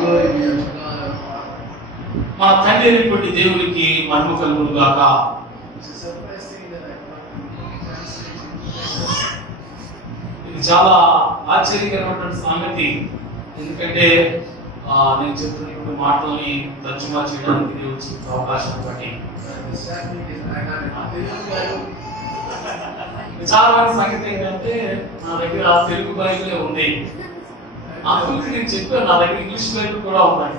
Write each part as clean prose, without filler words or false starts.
glory be unto God our Father. మన తండ్రి అయినటువంటి దేవునికి మహిమ కలుగును గాక. It's a surprise thing that I got to translate. ఇది చాలా ఆశ్చర్యకరమైనటువంటి సంగతి. ఎందుకంటే నేను చెప్తున్నటువంటి మాటల్ని తర్జుమా చేయడానికి దేవుడు ఇచ్చిన అవకాశం బట్టి This happening is I got it. Telugu Bible. విచారమైన సంగతి ఏంటంటే నా దగ్గర తెలుగు బైబిలే ఉంది. అందుకు నేను చెప్పాను నా దగ్గర ఇంగ్లీష్ బైబిల్ కూడా ఉన్నాయి.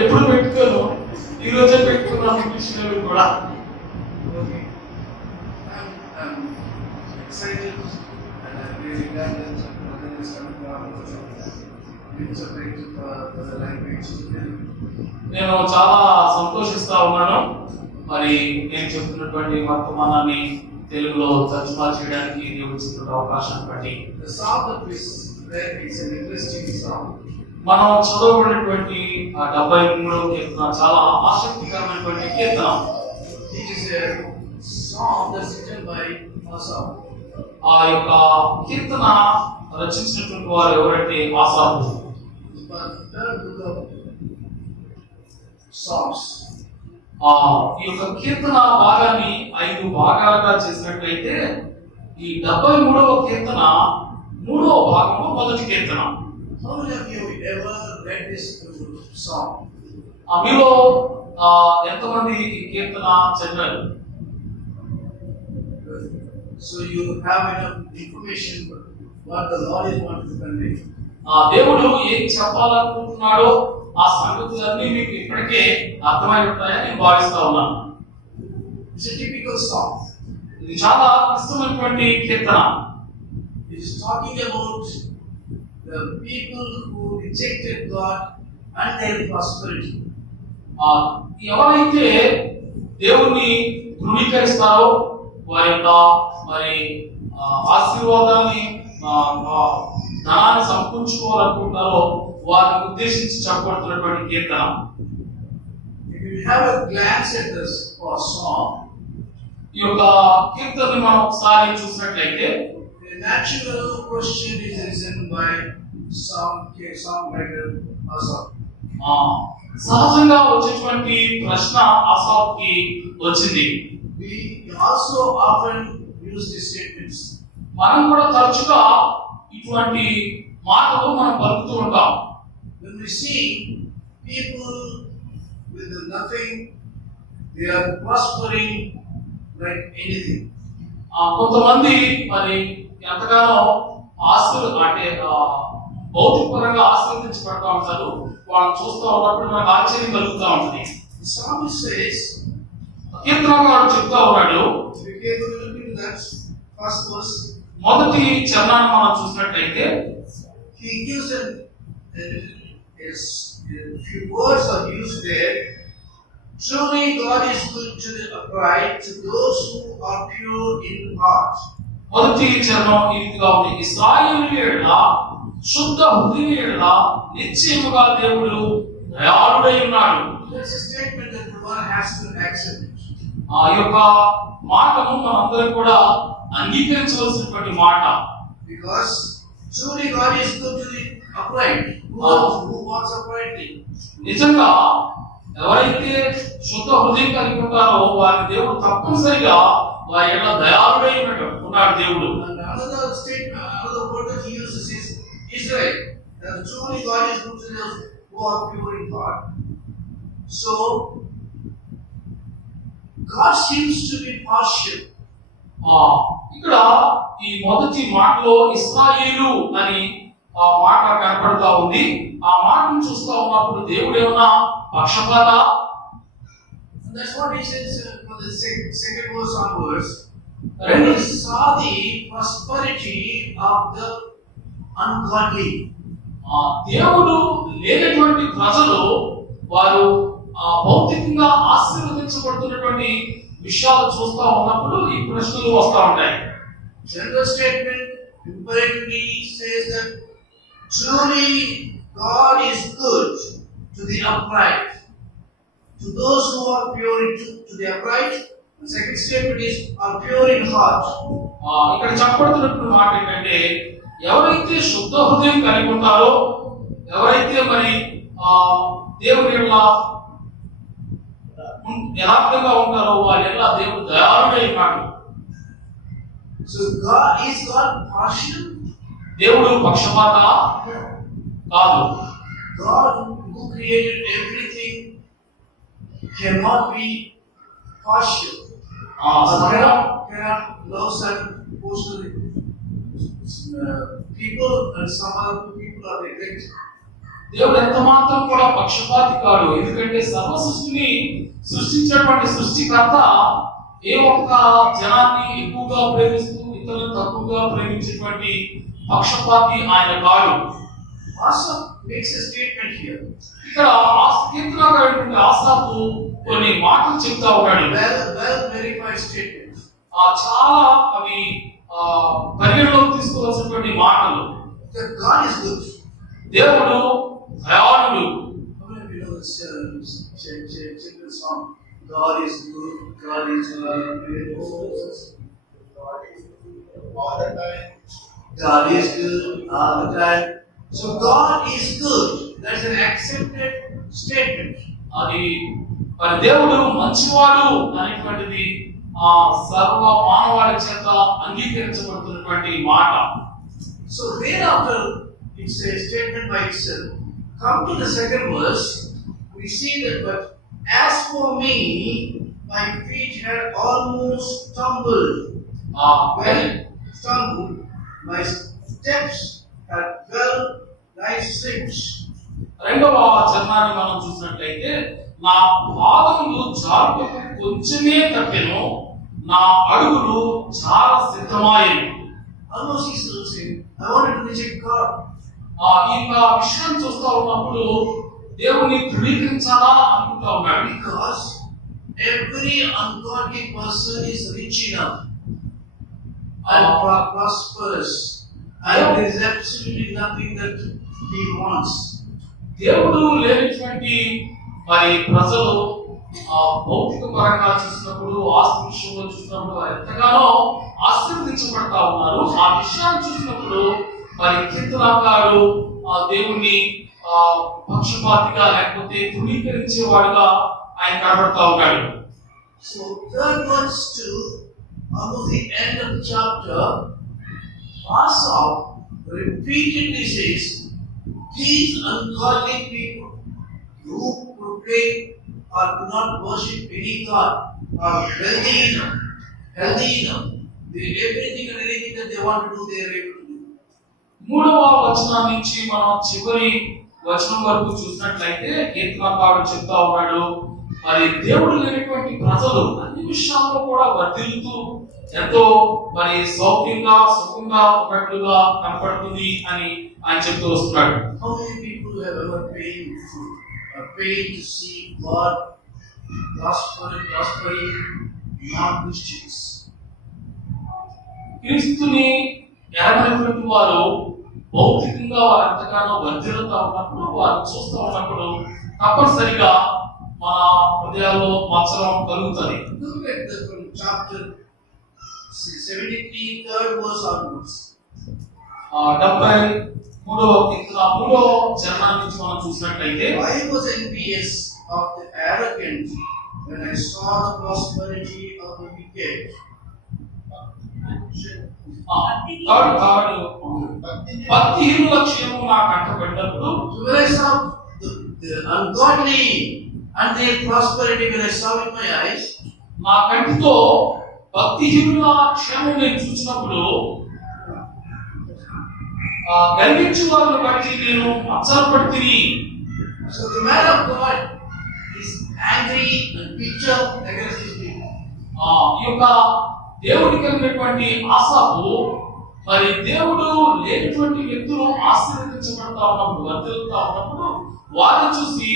ఎప్పుడు పెట్టుకోను, ఈ రోజే పెట్టుకున్నాను ఇంగ్లీష్ బైబిల్ కూడా. Okay. I'm excited and I'm really glad that Brother is coming to our church. It's a great for the language. నేను చాలా సంతోషిస్తా ఉన్నాను. మరి నేను చెప్తున్నటువంటి వర్తమానాన్ని తెలుగులో తర్జుమా చేయడానికి దేవుడు ఇచ్చిన అవకాశాన్ని బట్టి. The song that we read is an interesting song. మనం చదవబడినటువంటి 73వ కీర్తన చాలా ఆసక్తికరమైనటువంటి కీర్తన. It is a song that's written by Asaph. ఆ యొక్క కీర్తన రచించినటువంటి వారు ఎవరంటే ఆసాఫు. But third book of Psalms. ఈ యొక్క కీర్తన భాగాన్ని 5 భాగాలుగా చేసినట్లయితే ఈ 73వ కీర్తన 3వ భాగంలో మొదటి కీర్తన. How many of you ever read this song? మీలో ఎంతమంది ఈ కీర్తన చదివారు? So you have enough information what the Lord is wanting to convey. దేవుడు ఏం చెప్పాలనుకుంటున్నాడో ఆ సంగతులన్నీ మీకు ఇప్పటికే అర్థమై ఉంటాయని నేను భావిస్తా ఉన్నాను. It's a typical song. ఇది చాలా ఇష్టమైనటువంటి కీర్తన. It is talking about the people who rejected God and their prosperity. ఎవరైతే దేవుణ్ణి ధృవీకరిస్తారో వారి యొక్క మరి ఆశీర్వాదాన్ని ధనాన్ని సమకూర్చుకోవాలనుకుంటారో వారిని ఉద్దేశించి చెప్పబడుతున్నటువంటి కీర్తన. If you have a glance at this song, ఈ యొక్క కీర్తనని మనం ఒకసారి చూసినట్లయితే a natural question is risen by songwriter Asaph. సహజంగా వచ్చేటువంటి ప్రశ్న ఆసాఫ్కి వచ్చింది. We also often use these statements. మనం కూడా తరచుగా ఇటువంటి మాటలు మనం పలుకుతూ ఉంటాం. When we see people with nothing, they are prospering like anything. కొంతమంది మరి ఎంతగానో అంటే భౌతికపరంగా ఆశీర్వదించబడతా ఉంటారు. వాళ్ళని చూస్తూ ఉన్నప్పుడు మనకు ఆశ్చర్యం కలుగుతూ ఉంటుంది. The psalmist says, కీర్తనకారుడు చెప్తా ఉన్నాడు, if you carefully look into that first verse, మొదటి చరణాన్ని మనం చూసినట్లయితే he gives a few words are used there. Truly God is good to the upright, to those who are pure in heart. మొదటి చరణం ఈ రీతిగా ఉంది. ఇశ్రాయేలీయుల శుద్ధ హృదయుల నిశ్చయముగా దేవుడు దయాళుడై ఉన్నాడు. That's a statement that one has to accept. ఆ యొక్క మాటను మనందరం కూడా అంగీకరించవలసినటువంటి మాట. Because truly God is good to the upright. Who walks uprightly? నిజంగా ఎవరైతే శుద్ధ హృదయం కలిగి ఉంటారో వారి దేవుడు తప్పనిసరిగా వారి యొక్క దయాళుడై ఉన్నాడు దేవుడు. And another statement, another word that he uses is Israel. That truly God is good to those who are pure in heart. So God seems to be partial. ఇక్కడ ఈ మొదటి మాటలో ఇశ్రాయేలు అని ఆ మాట కనపడుతూ ఉంది. ఆ మాటను చూస్తూ ఉన్నప్పుడు దేవుడు ఏమన్నా పక్షపాత? That's what he says for the second verse onwards. When he saw the prosperity of the ungodly. దేవుడు లేనటువంటి ప్రజలు వారు భౌతికంగా ఆశీర్వదించబడుతున్నటువంటి విషయాలు చూస్తూ ఉన్నప్పుడు ఈ ప్రశ్నలు వస్తూ ఉంటాయి. General statement imperatively says that truly God is good to the upright, to those who are pure, to the upright, The second statement is, are pure in heart. ఇక్కడ చెప్పబడుతున్నటువంటి మాట ఏంటంటే ఎవరైతే శుద్ధ హృదయం కలిగి ఉంటారో, ఎవరైతే మరి దేవుని యథార్థంగా ఉంటారో వారి ఎలా దేవుడు దయాళుడై ఉన్నాడు. So God is God partial? దేవుడు పక్షపాత కాదు. God who created everything cannot be partial. Cannot love certain portion people and some other people are neglected. దేవుడు ఎంత మాత్రం కూడా పక్షపాతి కాడు. ఎందుకంటే సర్వ సృష్టిని సృష్టించినటువంటి సృష్టికర్త ఏ ఒక్క జనాన్ని ఎక్కువగా ప్రేమిస్తూ ఇతరులను తక్కువగా ప్రేమించేటువంటి పక్షపాతి ఆయన కాడు. Asaph makes a statement here. ఇక్కడ కీర్తనకారుడైనటువంటి ఆసాపు కొన్ని మాటలు చెప్తా ఉన్నాడు. Well verified statement. చాలా అవి పరిగణలోకి తీసుకోవాల్సినటువంటి మాటలు. That God is good. దేవుడు దయాళుడు. How many of you know this children's song? God is good. God is good all the time. God is good all the time. So God is good. That's an accepted statement. అది మరి దేవుడు మంచివాడు అనేటువంటిది సర్వ మానవాళి చేత అంగీకరించబడుతున్నటువంటి మాట. So thereafter it's a statement by itself. Come to the second verse, we see that, but as for me, my feet had almost stumbled. My steps had well nigh slipped. రెండవ చరణాన్ని మనం చూసినట్లయితే నా పాదములు జారుటకు కొంచెమే తప్పెను, నా అడుగులు చాలా సిద్ధమాయెను. Almost he's saying, I wanted to reject God. ఈ విషయం చూస్తా ఉన్నప్పుడు దేవుణ్ణి ధృవీకరించాలా అనుకుంటా ఉన్నాడు. Because every ungodly person is rich enough and prosperous, and there is absolutely nothing that he wants. దేవుడు లేనటువంటి మరి ప్రజలు భౌతిక పరంగా చూసినప్పుడు, ఆస్తి విషయంలో చూసినప్పుడు వారు ఎంతగానో ఆశీర్వదించబడతా ఉన్నారు. ఆ విషయాన్ని చూసినప్పుడు మరి కీర్తనకారుడు దేవుణ్ణి పక్షపాతిగా లేకపోతే ధృవీకరించేవాడుగా ఆయన కనబడతా ఉన్నాడు. So third verse to almost the end of the chapter, Asaph repeatedly says, these ungodly people who proclaim or do not worship any God are healthy enough. Everything and anything that they want to do, they are able to do. మూడవ వచనం నుంచి మనం చివరి వచనం వరకు చూసినట్లయితే కీర్తనకారుడు చెప్తా ఉన్నాడు, మరి దేవుడు లేనటువంటి ప్రజలు అన్ని విషయాల్లో కూడా వర్ధిల్లుతూ ఎంతో మరి సౌఖ్యంగా సుఖంగా ఉన్నట్లుగా కనపడుతుంది అని ఆయన చెప్తూ వస్తున్నాడు. How many people have ever paid to see God prospering non-Christians? క్రీస్తుని ఎరగనటువంటి వారు భౌతికంగా వారు ఎంతగానో వర్ధిల్లుతా ఉన్నప్పుడు, వారిని చూస్తూ ఉన్నప్పుడు తప్పనిసరిగా మన హృదయాల్లో మత్సరం కలుగుతుంది. Look at the from chapter 73, third verse onwards. 73వ కీర్తన 3వ చరణం నుంచి మనం చూసినట్లయితే, I was envious of the arrogant when I saw the prosperity of the wicked. భక్తిహీనుల క్షేమం నాకు కంటపడినప్పుడు, So when I saw the ungodly and their prosperity, when I saw with my eyes, నా కంటితో భక్తిహీనుల క్షేమం నేను చూసినప్పుడు గర్వించు వారిని బట్టి నేను మత్సరపడితిని. so the man of God is angry and bitter against his people. ఈ యొక్క దేవుడికి కలిగినటువంటి ఆసాపు మరి దేవుడు లేనటువంటి వ్యక్తులు ఆశీర్వదించబడతా ఉన్నప్పుడు, వర్ధిల్లుతా ఉన్నప్పుడు వారిని చూసి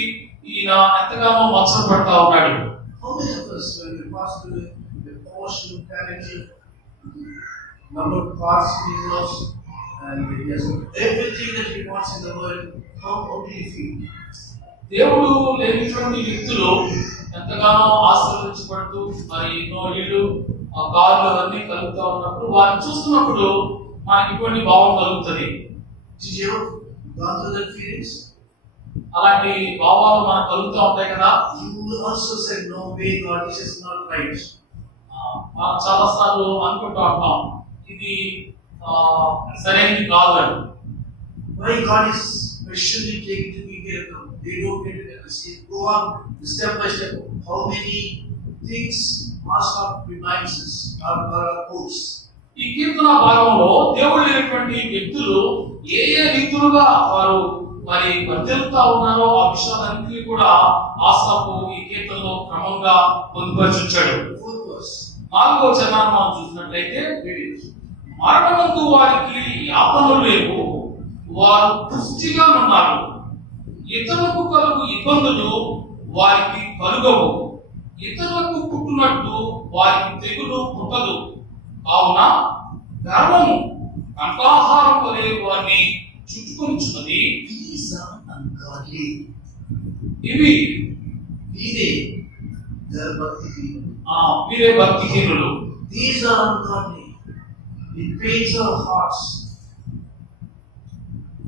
ఈయన ఎంతగానో మత్సరపడతా ఉన్నాడు. How many of us, when we pass through the portion of character, number of parts in his house, and he has everything that he wants in the world, how do you feel? దేవుడు లేనటువంటి వ్యక్తులు ఎంతగానో ఆశీర్వదించబడుతూ మరి ఎన్నో ఇళ్ళు కార్లు అన్ని కలుగుతూ ఉన్నప్పుడు వారిని చూస్తున్నప్పుడు మనకి ఇటువంటి భావం కలుగుతుంది. Did you ever gone through that feelings? అలాంటి భావాలు మనకు కలుగుతూ ఉంటాయి కదా. You will also say, no way, God, this is not right. మనం చాలా సార్లు అనుకుంటూ ఉంటాం ఇది సరైనది కాదు అని. Why God is patiently taking to be here? They don't get it. See, go on step by step. How many things must not be minds or course. ఈ కీర్తన భాగంలో దేవుడు లేనటువంటి వ్యక్తులు ఏ ఏ రీతులుగా వారు మరి వర్తిల్లుతా ఉన్నారో ఆ విషయాలన్నింటినీ కూడా ఆసాపు ఈ కీర్తనలో క్రమంగా పొందుపరచుంచాడు. 4వ వచనాన్ని మనం చూసినట్లయితే, మరణమందు వారికి యాతనలు లేవు, వారు పుష్టిగా ఉన్నారు, ఇతరులకు కలుగు ఇబ్బందులు వారికి కలుగవు, ఇతరులకు పుట్టినట్టు వారికి తెగులు పుట్టదు, కావున గర్వము కంఠాహారం వలె వారిని చుట్టుకొనిచున్నది. These are ungodly. ఇవి వీరే వీరే భక్తిహీనులు. These are ungodly. It pains our hearts.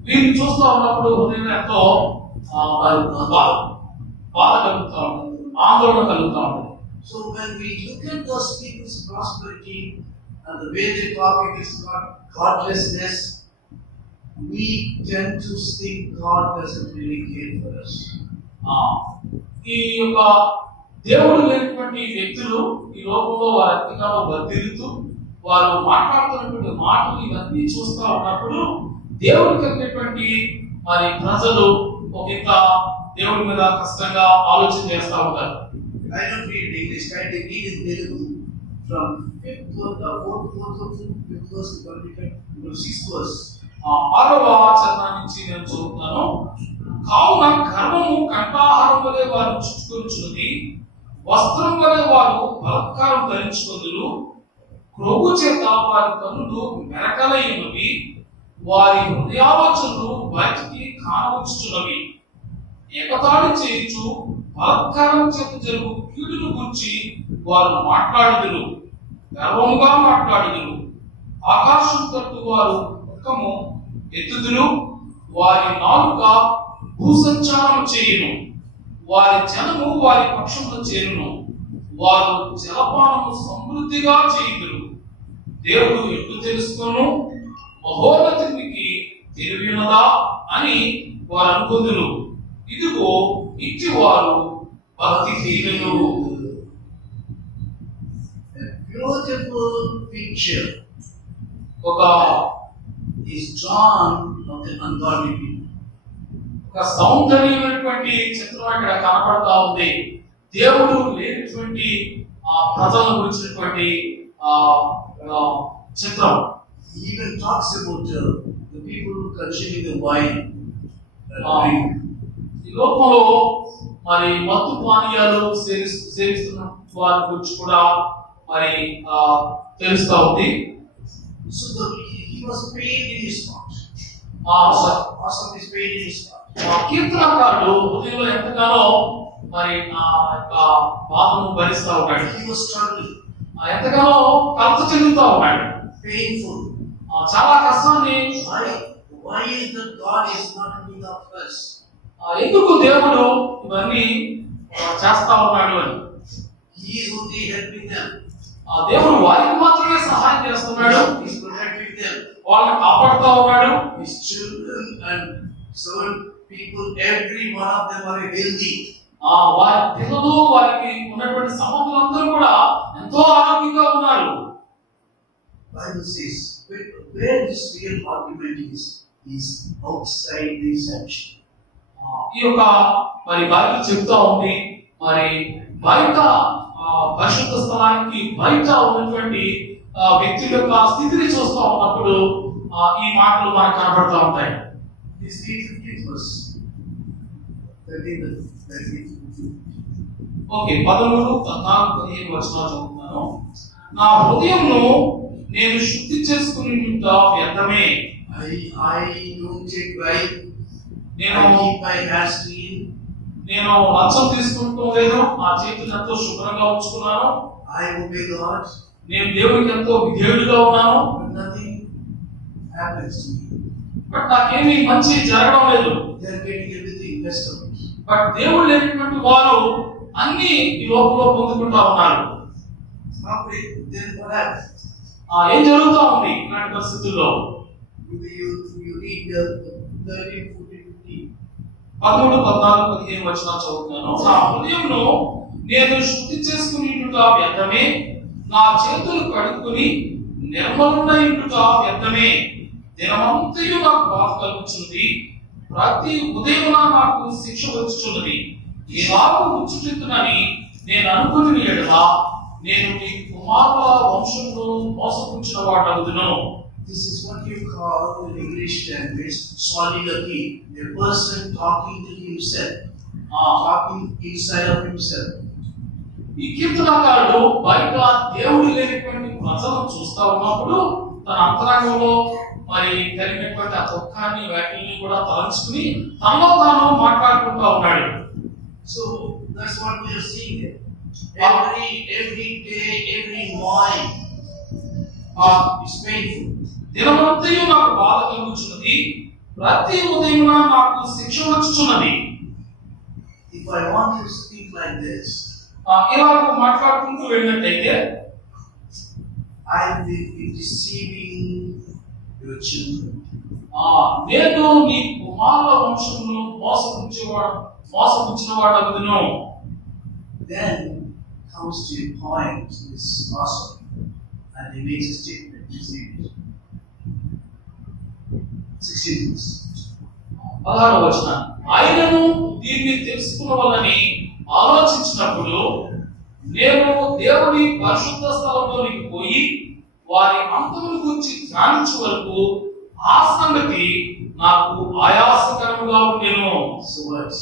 వీరిని చూస్తూ ఉన్నప్పుడు హృదయం ఎంతో బాధ కలుగుతూ ఉంటుంది, ఆందోళన కలుగుతూ ఉంటుంది. So when we look at those people's prosperity and the way they talk against godlessness, we tend to think God doesn't really care for us. ఈ యొక్క దేవుడు లేనటువంటి వ్యక్తులు ఈ లోకంలో వారు ఎంతగానో వర్ధిల్లుతూ వారు మాట్లాడుతున్నటువంటి మాటలు ఇవన్నీ చూస్తూ ఉన్నప్పుడు దేవుడికి కలిగినటువంటి మరి ప్రజలు ఒకంత దేవుడి మీద కష్టంగా ఆలోచన చేస్తూ ఉంటారు. I don't read English. I read in Telugu from 4th verse to 6th verse. 6వ చరణం నుంచి నేను చదువుతాను. కావున గర్వము కంఠాహారం వలె వారు చుట్టుకొనిచున్నది, వస్త్రం వలె వారు బలత్కారం ధరించుకొందురు, క్రొవ్వు చేత వారి కన్నులు మెరకలైనవి, వారి హృదయాలోచనలు బయటికి కానవచ్చుచున్నవి, ఎగతాళి చేయించు బలత్కారం చేత జరుగు కీడును గురించి వారు మాట్లాడుదురు, గర్వముగా మాట్లాడుదురు, ఆకాశం తట్టు వారు ముఖము ఎత్తుదురు, వారి నాలుక భూసంచారం చేయును, వారి జనము వారి పక్షంలో చేరును, వారు జలపానము సమృద్ధిగా చేయుదురు, దేవుడు ఎట్లు తెలుసుకొను, మహోన్నతునికి తెలివినదా అని వారు అనుకుందురు, ఇదిగో ఇట్టి వారు భక్తిహీనులు. Beautiful picture ఒక is drawn of the ungodly people. ఒక సౌందర్యమైనటువంటి చిత్రం ఇక్కడ కనపడతా ఉంది. దేవుడు లేనటువంటి ప్రజల గురించినటువంటి చిత్రం. He even talks about the people who consuming the wine. ఈ లోకంలో మరి మత్తు పానీయాలు సేవిస్తున్న వారి గురించి కూడా మరి తెలుస్తా ఉంది. So he was paid in his heart. Awesome is paid in his heart. కీర్తనకారుడు హృదయంలో ఎంతగానో మరి బాధను భరిస్తా ఉన్నాడు. He was struggling. ఎంతగానో కలత చెందుతా ఉన్నాడు. Painful. చాలా కష్టాన్ని. Why is that God is not doing of us? ఎందుకు దేవుడు ఇవన్నీ చేస్తా ఉన్నాడు అని. He is only helping them. దేవుడు వారికి మాత్రమే సహాయం చేస్తున్నాడు. He is protecting them. వాళ్ళని కాపాడుతూ ఉన్నాడు. His children and seven people, every one of them are healthy. వారి పిల్లలు వారికి ఉన్నటువంటి సంబంధులందరూ కూడా ఎంతో ఆరోగ్యంగా ఉన్నారు. Bible says where this real argument is outside the sanctuary. ఈ యొక్క మరి బైబిల్ చెప్తా ఉంది మరి బయట పరిశుద్ధ స్థలానికి బయట ఉన్నటువంటి వ్యక్తుల యొక్క స్థితిని చూస్తూ ఉన్నప్పుడు ఈ మాటలు మనకు కనబడుతూ ఉంటాయి. This 15th verse. 13th. Okay, 13, 14, 15 వచనాలు చదువుతున్నాను. నా హృదయంను నేను శుద్ధి చేసుకుని వ్యర్థమే. I don't take right. నేను keep my hands clean. నేను లంచం తీసుకుంటూ లేదు, నా చేతులు ఎంతో శుభ్రంగా ఉంచుకున్నాను, I obey God, నేను దేవునికి ఎంతో విధేయుడిగా ఉన్నాను, but nothing happens to me. But నాకేమీ మంచి జరగడం లేదు. They are getting everything best of it. But దేవుడు లేనటువంటి వారు అన్ని ఈ లోకంలో పొందుకుంటా ఉన్నారు. Then what happens? ఏం జరుగుతూ ఉంది ఇలాంటి పరిస్థితుల్లో? You read 13, 14, 15. 13, 14, 15 వచనాలు చదువుతున్నాను. నా హృదయంను నేను శుద్ధి చేసుకునిండుట వ్యర్థమే, నా చేతులు కడుక్కుని నిర్మలుడైండుట వ్యర్థమే. దినమంతయు నాకు బాధ కలుగుచున్నది, ప్రతి ఉదయమున నాకు శిక్ష వచ్చుచున్నది. ఇలాగూ ముచ్చుచున్నని నేను అనుకుని ఎడల నేను మీ కుమారుల వంశమును మోసపుచ్చిన వాడగుదును. This is what you call in English language soliloquy, a person talking to himself, talking inside of himself. ఈ కీర్తనకారుడు బయట దేవుడు లేనటువంటి ప్రజలను చూస్తా ఉన్నప్పుడు తన అంతరంగంలో మరి కలిగినటువంటి ఆ దుఃఖాన్ని వాటిని కూడా తలంచుకుని తనలో తాను మాట్లాడుకుంటా ఉన్నాడు. So that's what we are seeing here. Every day, every morning, it's painful. దినమంతయు నాకు బాధ కలుగుచున్నది, ప్రతి ఉదయమున నాకు శిక్ష వచ్చుచున్నది. If I want to speak like this, ఇలాగ మాట్లాడుకుంటూ వెళ్ళినట్టయితే I will be deceiving your children. నేను నీ కుమారుల వంశమును మోసపుచ్చిన వాడగుదును. Then comes to a point, this awesome, and he makes a statement. 16 verse. 16వ వచనం. ఆయనను దీన్ని తెలుసుకున్నవాలని ఆలోచించినప్పుడు నేను దేవుని పరిశుద్ధ స్థలంలోనికి పోయి వారి అంతమును గురించి ధ్యానించే వరకు ఆ సంగతి నాకు ఆయాసకరముగా ఉండెను. So what?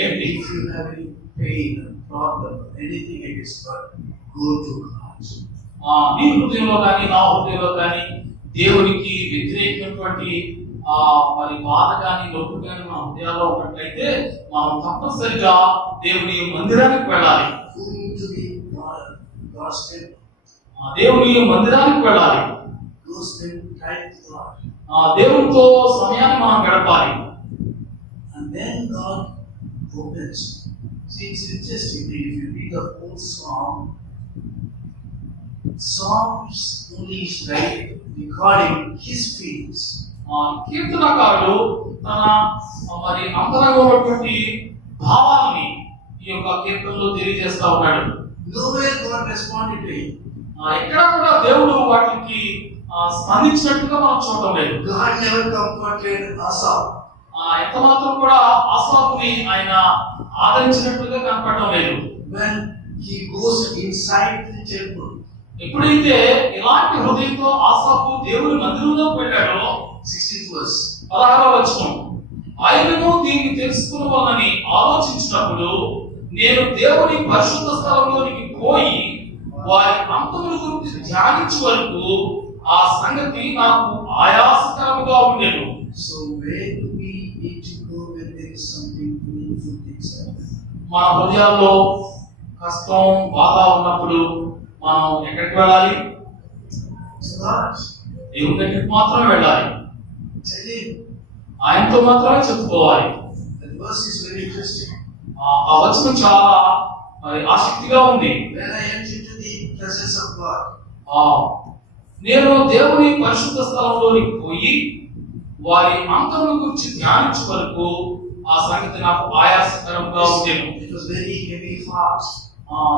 ఏంటి? If you have any pain, problem, anything against God, go to God. నీ హృదయంలో కానీ నా హృదయంలో కానీ దేవునికి వ్యతిరేకమైనటువంటి మరి బాధ కానీ నొప్పి కానీ మన హృదయాల్లో ఉన్నట్లయితే మనం తప్పనిసరిగా దేవుని మందిరానికి వెళ్ళాలి. దేవుని మందిరానికి వెళ్ళాలి. దేవునితో సమయాన్ని మనం గడపాలి. And then God opens. See, it's interesting if you read the whole song. Songs only is right recording his feelings. కీర్తనకారుడు తన మరి అంతరంగంలోటువంటి భావాలని ఈ యొక్క కీర్తనలో తెలియజేస్తా ఉన్నాడు. Nowhere God responded to him. ఎక్కడా కూడా దేవుడు వాటికి స్పందించినట్టుగా మనం చూడడం లేదు. God never comforted Asaph. ఎంత మాత్రం కూడా ఆసాపుని ఆయన ఆదరించినట్టుగా కనపడడం లేదు. When he goes inside the temple, ఎప్పుడైతే ఇలాంటి హృదయంతో ఆసాపు దేవుని మందిరంలోకి వెళ్ళాడో 16th verse. 16వ వచనం. ఆయనను దీన్ని తెలుసుకున్నవాలని ఆలోచించినప్పుడు నేను దేవుని పరిశుద్ధ స్థలంలోనికి పోయి వారి అంతముల గురించి ధ్యానించే వరకు ఆ సంగతి నాకు ఆయాసకరముగా ఉండెను. So where do we need to go when there is something painful inside? మన హృదయాల్లో కష్టం బాధ ఉన్నప్పుడు మనం ఎక్కడికి వెళ్ళాలి? దేవుని దగ్గరికి మాత్రమే వెళ్ళాలి. ఆయనతో మాత్రమే చెప్పుకోవాలి. That verse is very interesting. ఆ వచనం చాలా మరి ఆసక్తిగా ఉంది. When I enter into the presence of God, నేను దేవుని పరిశుద్ధ స్థలంలోనికి పోయి వారి అంతముల గురించి ధ్యానించే వరకు ఆ సంగతి నాకు ఆయాసకరంగా ఉండేను. It was very heavy heart.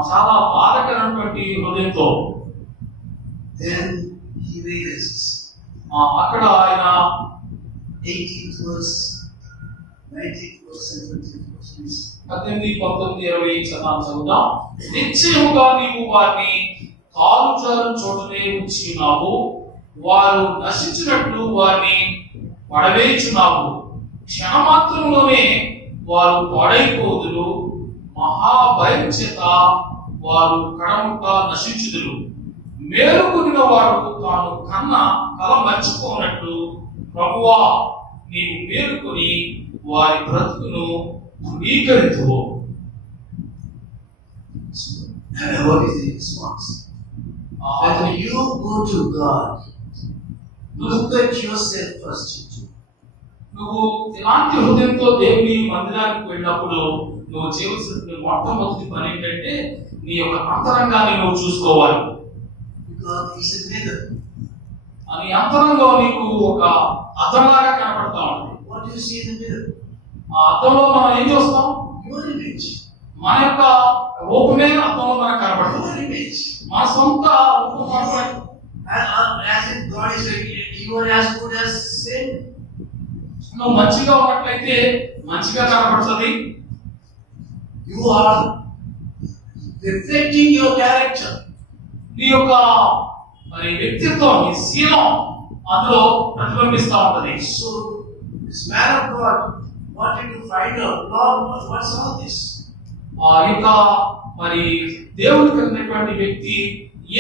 చాలా బాధకరమైనటువంటి హృదయంతో. Then he realizes. అక్కడ ఆయన 18th verse, 19th verse, and 20th verse, please. 18, 19, 20 చదువుదాం. నిశ్చయముగా నీవు వారిని కాలుజారు చోటనే ఉంచున్నావు, వారు నశించినట్లు వారిని పడవేయుచున్నావు. క్షణమాత్రంలోనే వారు పాడైపోదురు, మహాభయం చేత వారు కడముక నశించుదురు. మేలుకొనిన వాడు తాను కన్న కల మర్చిపోనట్లు ప్రభువా నీవు మేలుకొని వారి బ్రతుకును ధృవీకరించువు. What is the response? When you go to God, look at yourself first. నువ్వు ఇలాంటి హృదయంతో దేవుని మందిరానికి వెళ్ళినప్పుడు నువ్వు చేయవలసిన మొట్టమొదటి పని ఏంటంటే నీ యొక్క అంతరంగాన్ని నువ్వు చూసుకోవాలి. Because He's a mirror. నీ అంతరంగంలో నీకు ఒక అద్దంలాగా కనపడతా ఉంటుంది. What do you see in the mirror? ఆ అద్దంలో మనం ఏం చూస్తాం? Your image. మన యొక్క రూపమే అద్దంలో మనకు కనపడుతుంది. Your image. మన సొంత రూపం కనపడదు. And as if God is like, you are as good as sin. నువ్వు మంచిగా ఉన్నట్లయితే మంచిగా కనపడుతుంది. You are reflecting your character. నీ యొక్క మరి వ్యక్తిత్వం, నీ శీలం అందులో ప్రతిబింబిస్తూ ఉంటది. So this man of God wanted to find out, Lord, what's all this? ఆ యొక్క మరి దేవుడు కలిగినటువంటి వ్యక్తి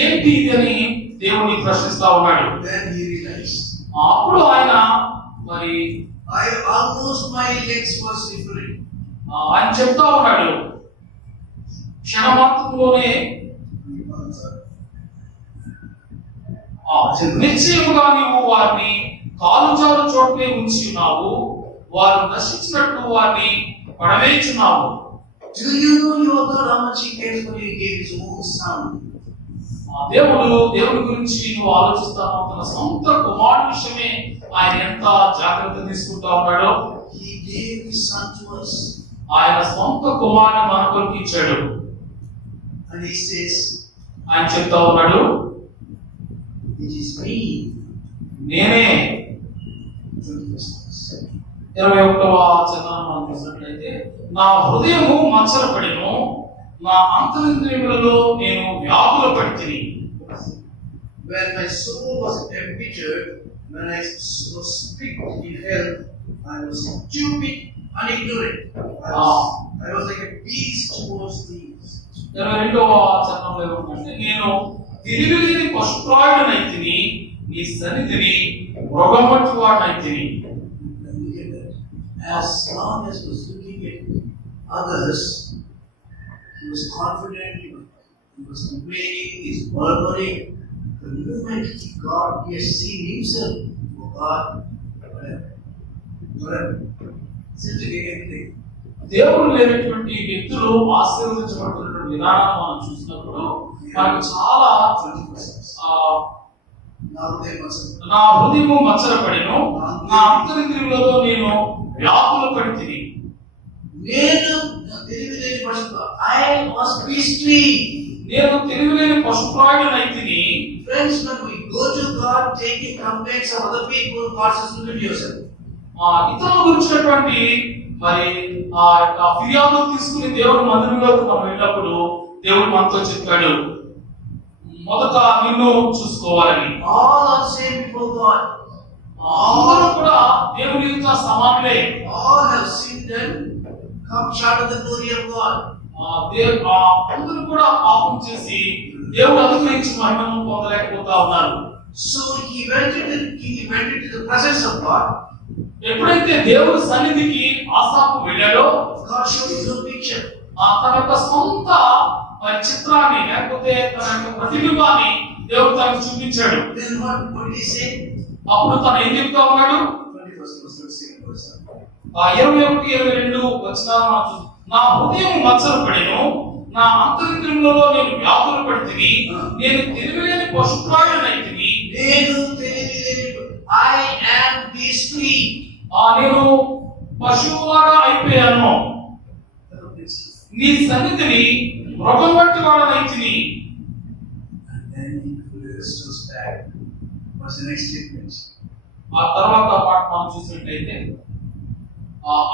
ఏంటి ఇది అని దేవుడిని ప్రశ్నిస్తా ఉన్నాడు. Then he realized. అప్పుడు ఆయన మరి almost my legs were slippery. ఆయన చెప్తా ఉన్నాడు, క్షణమాత్రంలోనే నిశ్చయముగా నీవు వారిని కాలుజారు చోటనే ఉంచి ఉన్నావు, వారు నశించినట్టు వారిని పడవేయుచున్నావు. Do you know your God how much He cares for you? He gave His own Son. దేవుడి గురించి నువ్వు ఆలోచిస్తావు, తన సొంత కుమారుడి విషయమే ఆయన ఎంత జాగ్రత్త తీసుకుంటా ఉన్నాడో. He gave His Son to us. ఆయన సొంత కుమారుని మన కొరకు ఇచ్చాడు. And He says, ఆయన చెప్తా ఉన్నాడు, it is me. నేనే. 21వ చరణాన్ని మనం చూసినట్లయితే, నా హృదయము మచ్చలపడెను, నా అంతరింద్రియములలో నేను వ్యాధుల పడితిని. When my soul was embittered, when I was picked in hell, I was stupid and ignorant. I was like a beast towards these. 22వ చరణంలో ఏమంటే, నేను తిరిగిలేని పశుప్రాయుడనైతిని, నీ సన్నిధిని మృగం వంటి వాడినైతిని. As long as he was looking at others, he was confident, he was complaining, he was murmuring. The moment he has seen himself, oh God, whatever, simply anything. దేవుడు లేనటువంటి వ్యక్తులు ఆశీర్వదించబడుతున్న విధానాన్ని మనం చూసినప్పుడు మనకు చాలా నా హృదయము మచ్చలపడెను, నా అంతరింద్రియములలో నేను వ్యాధుల పడితిని. నేను తెలివిలేని పశువు, I was beastly. నేను తెలివిలేని పశుప్రాయుడనైతిని. Friends, when we go to God taking complaints of other people, God says, look at yourself. ఇతరుల గురించినటువంటి మరి ఆ యొక్క ఫిర్యాదులు తీసుకుని దేవుడు మందిరంలోకి మనం వెళ్ళినప్పుడు దేవుడు మనతో చెప్పాడు, మొదట నిన్ను చూసుకోవాలని. All are same before God. అందరూ కూడా దేవుని యొక్క సమానులే. All have sinned and come short of the glory of God. అందరూ కూడా పాపం చేసి దేవుడు అనుగ్రహించి మహిమను పొందలేకపోతా ఉన్నారు. So he went into the presence of God. ఎప్పుడైతే దేవుడి సన్నిధికి ఆసాపు వెళ్ళాడో, God showed his own picture. తన యొక్క సొంత చిత్రాన్ని లేకపోతే తన యొక్క ప్రతిబింబాన్ని దేవుడు తనకు చూపించాడు. Then what did he say? అప్పుడు తను ఏం చెప్తా ఉన్నాడు? 21-22 వచనాలు, నా హృదయం మచ్చలపడెను, నా అంతరింద్రియములలో నేను వ్యాధులు పడితిని, నేను తెలివిలేని పశుప్రాయుడనైతిని. I am beastly. నేను పశువులాగా అయిపోయాను, నీ సన్నిధిని మృగం వంటి వాడనైతిని. ఆ తర్వాత పాట మనం చూసినట్లయితే,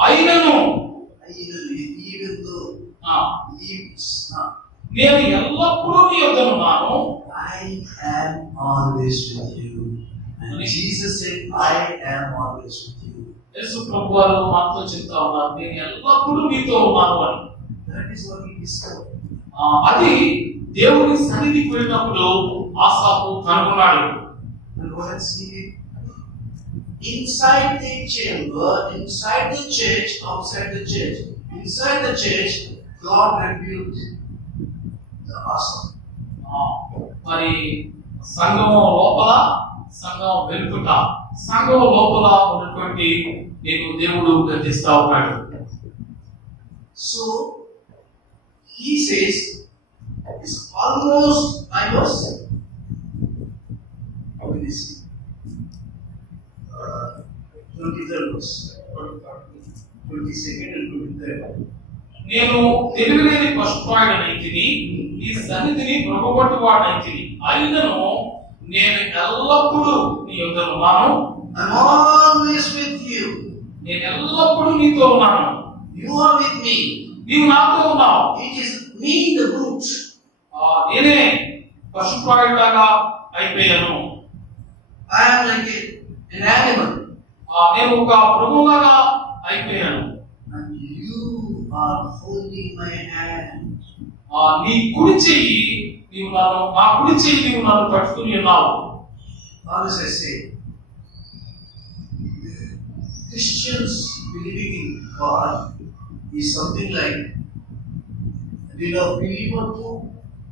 అయినను నేను ఎల్లప్పుడూ నీ యొద్ద ఉన్నాను. I am always with you. And Jesus said, I am always with you. యేసు ప్రభువారు మనతో చెప్తా ఉన్నారు, నేను ఎల్లప్పుడూ మీతో ఉన్నాను అని. That is what he discovered. అది దేవుని సన్నిధికి వెళ్ళినప్పుడు ఆసాపు కనుగొన్నాడు. And go and see it. Inside the chamber, inside the church, outside the church, inside the church, God rebuked the Asa. మరి సంఘం లోపల, సంఘం వెలుపట, సంఘం లోపల ఉన్నటువంటి నేను దేవుడు గర్జిస్తా ఉన్నాడు. So he says, it's almost, I was, how can you see? 23rd verse, 22nd and 23rd. నేను తెలివిలేని పశుపాయుడనైతిని, నీ సన్నిధిని మృగపట్టువాడనైతిని, అయినను నేను ఎల్లప్పుడూ నీ యొద్ద ఉన్నాను. I'm always with you. నేను ఎల్లప్పుడూ నీతో ఉన్నాను. You are with me. నీవు నాతో ఉన్నావు. It is me, the brute. నేనే పశుప్రాయుడిలాగా అయిపోయాను. I am like an animal. నేను ఒక మృగంలాగా అయిపోయాను. And you are holding my hand. నీ కుడి చెయ్యి నీవు నన్ను, నా కుడి చెయ్యి నీవు నన్ను పట్టుకుని ఉన్నావు. Always I say, Christians believing in God is something like, you know, believer to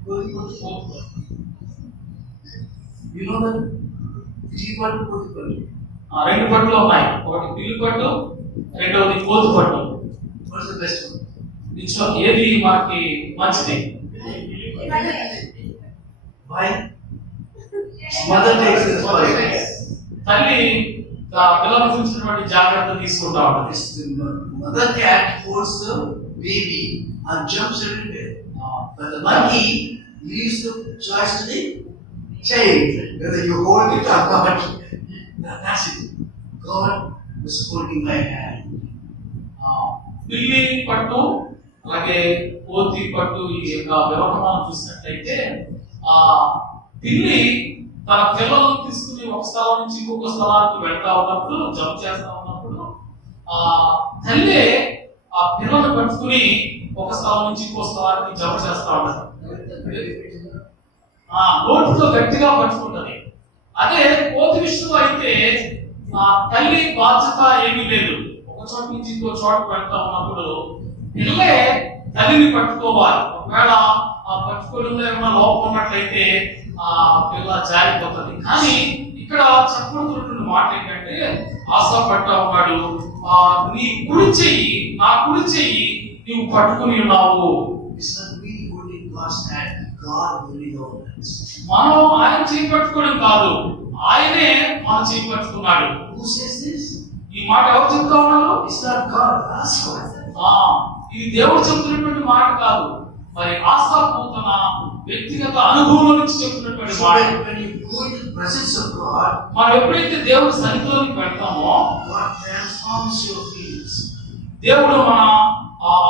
believer. You know that? Believer to believer. రెండు పట్లు ఉన్నాయి, ఒకటి పిల్లి పట్టు, రెండవది కోతు పట్టు. What is the best one? నిత్యం ఏది మనకి మంచిది? Why? Mother takes responsibility. తల్లి పిల్లల గురించినటువంటి జాగ్రత్త తీసుకుంటా ఉంటుంది. The mother cat holds the baby and jumps everywhere. But the monkey leaves the choice to the child, whether you hold it or not. That's it. God is holding my hand. పిల్లి పట్టు అలాగే కోతి పట్టు ఈ యొక్క వ్యవహారాన్ని చూసినట్లయితే ఆ పిల్లి తన పిల్లలను తీసుకుని ఒక స్థలం నుంచి ఇంకొక స్థలానికి వెళ్తా ఉన్నప్పుడు, జంప్ చేస్తా ఉన్నప్పుడు తల్లి ఆ పిల్లలను పట్టుకుని ఒక స్థలం నుంచి ఇంకో స్థలానికి జంప్ చేస్తా ఉంటారు. నోటితో గట్టిగా పట్టుకుంటది. అదే కోతి విషయంలో అయితే తల్లి బాధ్యత ఏమీ లేదు. ఒక చోట నుంచి ఇంకో చోటకు వెళ్తా ఉన్నప్పుడు పిల్లే తల్లిని పట్టుకోవాలి. ఒకవేళ ఆ పట్టుకోవడంలో ఏమైనా లోపం ఉన్నట్లయితే ఆ పిల్ల జారిపోతుంది. కానీ ఇక్కడ చెప్పబడుతున్నటువంటి మాట ఏంటంటే, ఆశపడతా ఉన్నాడు, నీ కుడి చెయ్యి, నా కుడి చెయ్యి నీవు పట్టుకుని ఉన్నావు. మనం ఆయన చేయి పట్టుకోవడం కాదు, ఆయనే మన చేయి పట్టుకున్నాడు. ఈ మాట ఎవరు చెప్తా ఉన్నారు? ఇది దేవుడు చెప్తున్నటువంటి మాట కాదు, మరి ఆసాపు తన వ్యక్తిగత అనుభవం నుంచి చెప్తున్నటువంటి మాట. మనం ఎప్పుడైతే దేవుడి సన్నిధిలోకి పెడతామో దేవుడు మన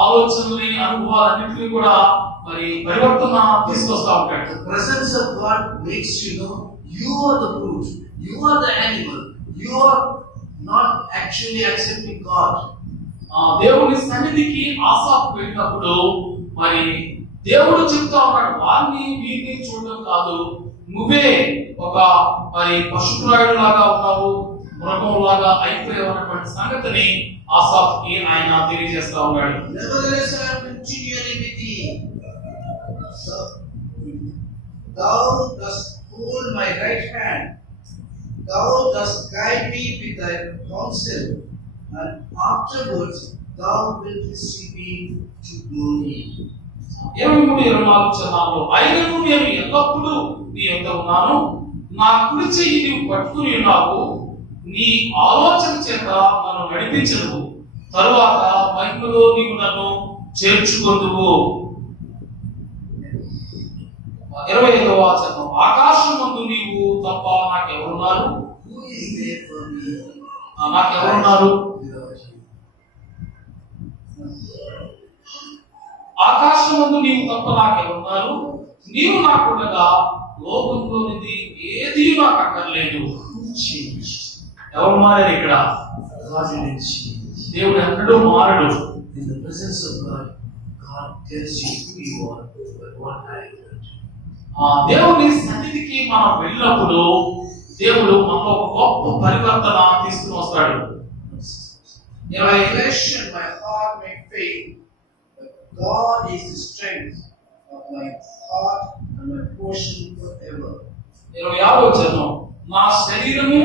ఆలోచనల్ని, అనుభవాలన్నింటినీ కూడా మరి పరివర్తన తీసుకొస్తా ఉంటాడు. The presence of God makes you know you are the brute, you are the animal, you are not actually accepting God. దేవుని సన్నిధికి ఆసాపు వెళ్ళినప్పుడు మరి దేవుడు చెప్తా ఉన్నాడు, వారిని వీరిని చూడడం కాదు, నువ్వే ఒక మరి పశుప్రాయుడు లాగా ఉన్నావు, మృగం లాగా అయిపోయావు అన్నటువంటి సంగతిని ఆసాపుకి ఆయన తెలియజేస్తా ఉన్నాడు. Nevertheless, I am continually with thee. Thou dost hold my right hand. Thou dost guide me with thy counsel, and afterwards thou wilt receive me to glory. 23-24 చరణాల్లో, అయినను నేను ఎల్లప్పుడూ నీ యొద్ద ఉన్నాను, నా కుడి చెయ్యి నీవు పట్టుకుని ఉన్నావు, నీ ఆలోచన చేత నన్ను నడిపించదు, తరువాత మహిమలో నీవు నన్ను చేర్చుకొందువు. 25వ వచనం, ఆకాశమందు నీవు తప్ప నాకెవరున్నారు? Who is there for me? నాకెవరున్నారు? ఆకాశమందు నీవు తప్ప నాకెవరున్నారు? నీవు నాకుండగా లోకంలోనిది ఏది నాకు అక్కర్లేదు. ఎవరు మారారు ఇక్కడ? దేవుడు ఎన్నడూ మారడు. In the presence of God, God tells you who you are, but what I am. దేవుని సన్నిధికి మనం వెళ్ళినప్పుడు దేవుడు మనలో ఒక గొప్ప పరివర్తన తీసుకుని వస్తాడు. My flesh and my heart may fail, God is the strength of my heart and my portion forever. 26వ వచనం, నా శరీరము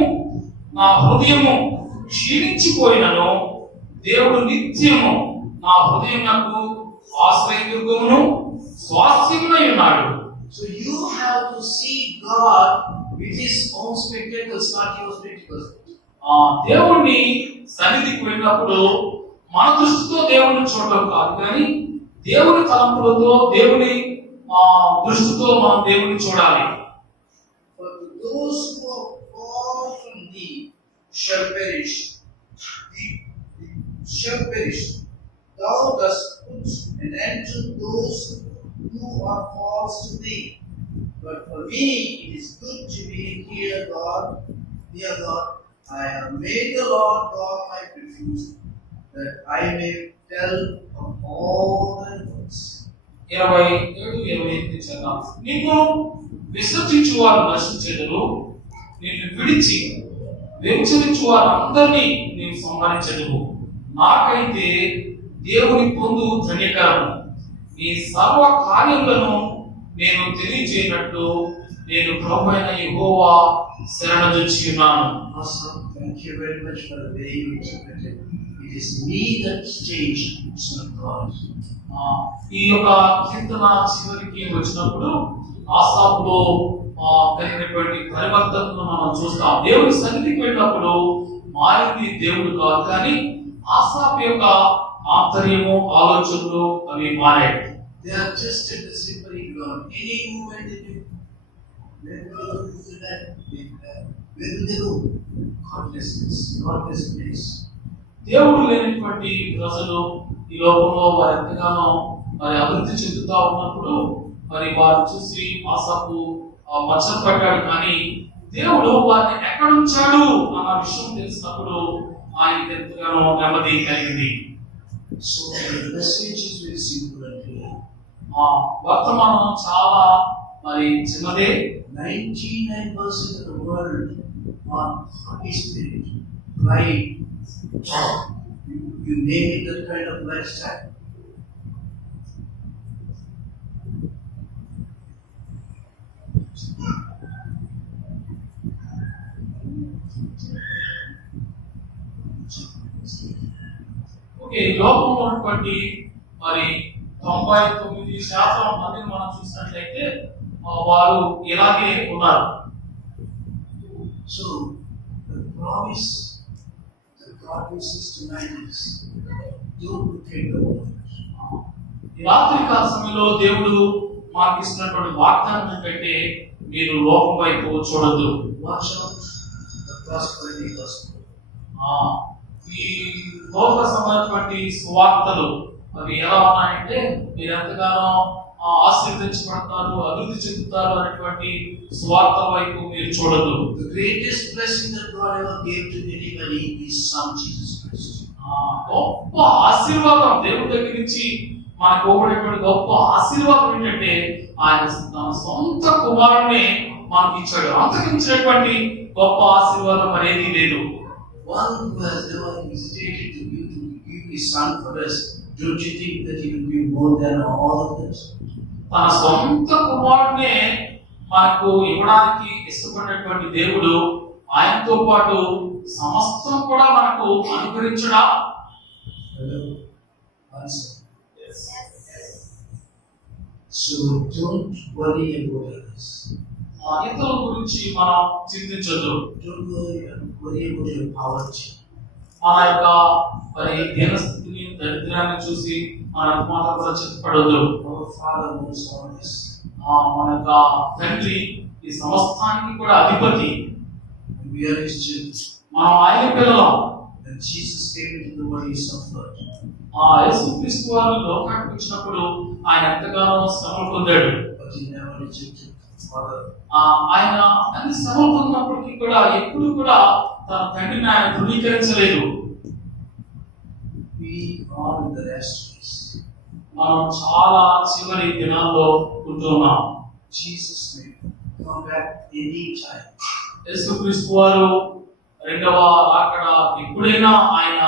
నా హృదయము క్షీణించిపోయినను దేవుడు నిత్యము నా హృదయమునకు ఆశ్రయదుర్గమును స్వాస్థ్యమునై ఉన్నాడు. So you have to see God with His own spectacles, not your spectacles. దేవుణ్ణి సన్నిధికి వెళ్ళినప్పుడు మన దృష్టితో దేవుణ్ణి చూడడం కాదు, కానీ దేవుని తలంపులతో దేవుని దృష్టితో మనం దేవుణ్ణి చూడాలి. For those who are far from Thee shall perish. Shall perish. Thou dost put an end to those who are false to Thee. But for me it is good to be near God. I have made the Lord God my refuge, that I may tell of all Thy works. 27-28 చదవం. నిన్ను విసర్జించు వారు నశించెదరు, నిన్ను విడిచి వ్యభిచరించు వారందరినీ నీవు సంహరించెదవు. నాకైతే దేవుని పొందు ధన్యకరము. నీ సర్వ కార్యములను నేను తెలియజేయనట్లు నేను ప్రభువైన యెహోవా శరణుజొచ్చి ఉన్నాను. Awesome. Thank you very much for the way you interpreted. It is me that changed, it's not God. ఈ యొక్క కీర్తన చివరికి వచ్చినప్పుడు ఆసాపులో కలిగినటువంటి పరివర్తనను మనం చూస్తాం. దేవుని సన్నిధికి వెళ్ళినప్పుడు మారింది దేవుడు కాదు, కానీ ఆసాపు యొక్క ఆంతర్యము ఆలోచనలు అవి మారాయి. They are just at the slippery ground. Any movement they do, where do they go? Godlessness, godless place. దేవుడు లేనటువంటి ప్రజలు ఈ లోకంలో వారు ఎంతగానో మరి అభివృద్ధి చెందుతా ఉన్నప్పుడు మరి వారు చూసి ఆసాపు మచ్చలు పట్టాడు, కానీ దేవుడు వారిని ఎక్కడ ఉంచాడు అన్న విషయం తెలిసినప్పుడు ఆయనకి ఎంతగానో నెమ్మది కలిగింది. So the message is very simple and clear. వర్తమానం చాలా మరి చిన్నదే. 99% of the world are happy spirit, pride, you name it, that kind of lifestyle. Okay, ఈ లోకంలో ఉన్నటువంటి మరి 99% మందిని మనం చూసినట్లయితే వారు ఇలాగే ఉన్నారు. So the promise that God gives us tonight is, don't look at the world. ఈ రాత్రి కాల సమయంలో దేవుడు మనకి ఇస్తున్నటువంటి వాగ్దానం ఏంటంటే, మీరు లోకం వైపు చూడొద్దు. Watch out the prosperity gospel. ఈ లోక సంబంధమైనటువంటి సువార్తలు అవి ఎలా ఉన్నాయంటే, మీరు ఎంతగానో ఆశీర్వదించబడతారు, అభివృద్ధి చెందుతారు అనేటువంటి సువార్తల వైపు మీరు చూడొద్దు. The greatest blessing that God ever gave to anybody is Son Jesus Christ. గొప్ప ఆశీర్వాదం దేవుడి దగ్గర నుంచి మనకు ఇవ్వబడేటువంటి గొప్ప ఆశీర్వాదం ఏంటంటే, ఆయన తన సొంత కుమారుని మనకి ఇచ్చాడు. అంతకించినటువంటి గొప్ప ఆశీర్వాదం అనేది లేదు. One who has never hesitated to give his Son for us, don't you think that he will give more than all of this? తన సొంత కుమారునే మనకు ఇవ్వడానికి ఇష్టపడినటువంటి దేవుడు ఆయనతో పాటు సమస్తం కూడా మనకు అనుగ్రహించడా? Hello? Answer. Yes. So don't worry about others. ఇతరుల గురించి మనం చింతించొద్దు. Don't worry about your poverty. మన యొక్క మరి దీనస్థితిని, దరిద్రాన్ని చూసి మన మాత్రం కూడా చింతపడొద్దు. Our Father knows all this. మన యొక్క తండ్రి ఈ సమస్తానికి కూడా అధిపతి. We are His children. మనం ఆయన పిల్లలం. When Jesus came into the world, He suffered. యేసుక్రీస్తు వారు లోకానికి వచ్చినప్పుడు ఆయన ఎంతగానో శ్రమలు పొందాడు. But He never rejected Father. ఆయన అన్ని శ్రమలు పొందినప్పటికీ కూడా ఎప్పుడు కూడా తన తండ్రిని ఆయన ధృవీకరించలేదు. We are in the last days. మనం చాలా చివరి దినాల్లో ఉంటున్నాం. Jesus may come back any time. యేసుక్రీస్తు వారు రెండవ రాకడ ఎప్పుడైనా ఆయన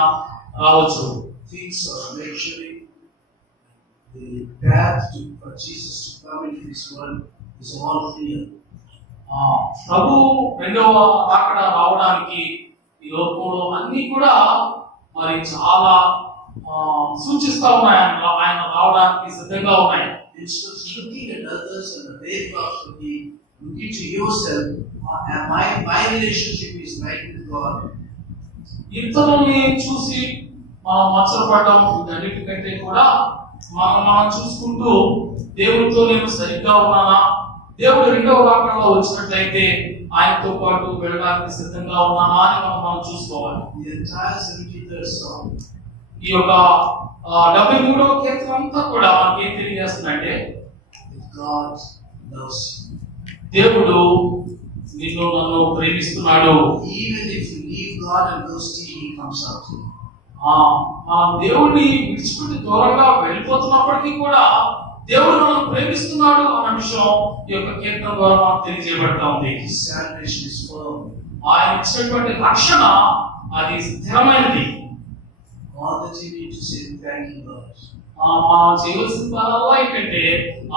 రావచ్చు. Things are maturing. the path for Jesus to come into this world is all clear. ప్రభు రెండవ రాకడ రావడానికి ఈ లోకంలో అన్ని కూడా మరి చాలా సూచిస్తా ఉన్నాయి. ఆయన రావడానికి సిద్ధంగా ఉన్నాయి. Instead of looking at others and the way of looking to yourself, my relationship is right with God. ఇతరులని చూసి మనం మచ్చరపడడం వీటన్నిటికంటే కూడా మనం చూసుకుంటూ దేవుడితో నేను సరిగ్గా ఉన్నానా, దేవుడు రెండవ రాకడలో వచ్చినట్లయితే ఆయనతో పాటు వెళ్ళడానికి సిద్ధంగా ఉన్నానా అని మనం చూసుకోవాలి. The entire 73rd Psalm, ఈ యొక్క 73వ కీర్తన అంతా కూడా మనకి ఏం తెలియజేస్తుందంటే God loves you. దేవుడు నిన్ను నన్ను ప్రేమిస్తున్నాడు. Even if you leave God and go steal, He comes out to you. మనం దేవుడిని విడిచిపెట్టి దూరంగా వెళ్ళిపోతున్నప్పటికీ కూడా దేవుడు మనం ప్రేమిస్తున్నాడు అన్న విషయం ఈ యొక్క కీర్తన ద్వారా మనకు తెలియజేయబడతా ఉంది. His salvation is firm. ఆయన ఇచ్చినటువంటి రక్షణ అది స్థిరమైనది. All that you need to say, thank you, Lord. మనం చేయవలసిన పనుల్లో ఏంటంటే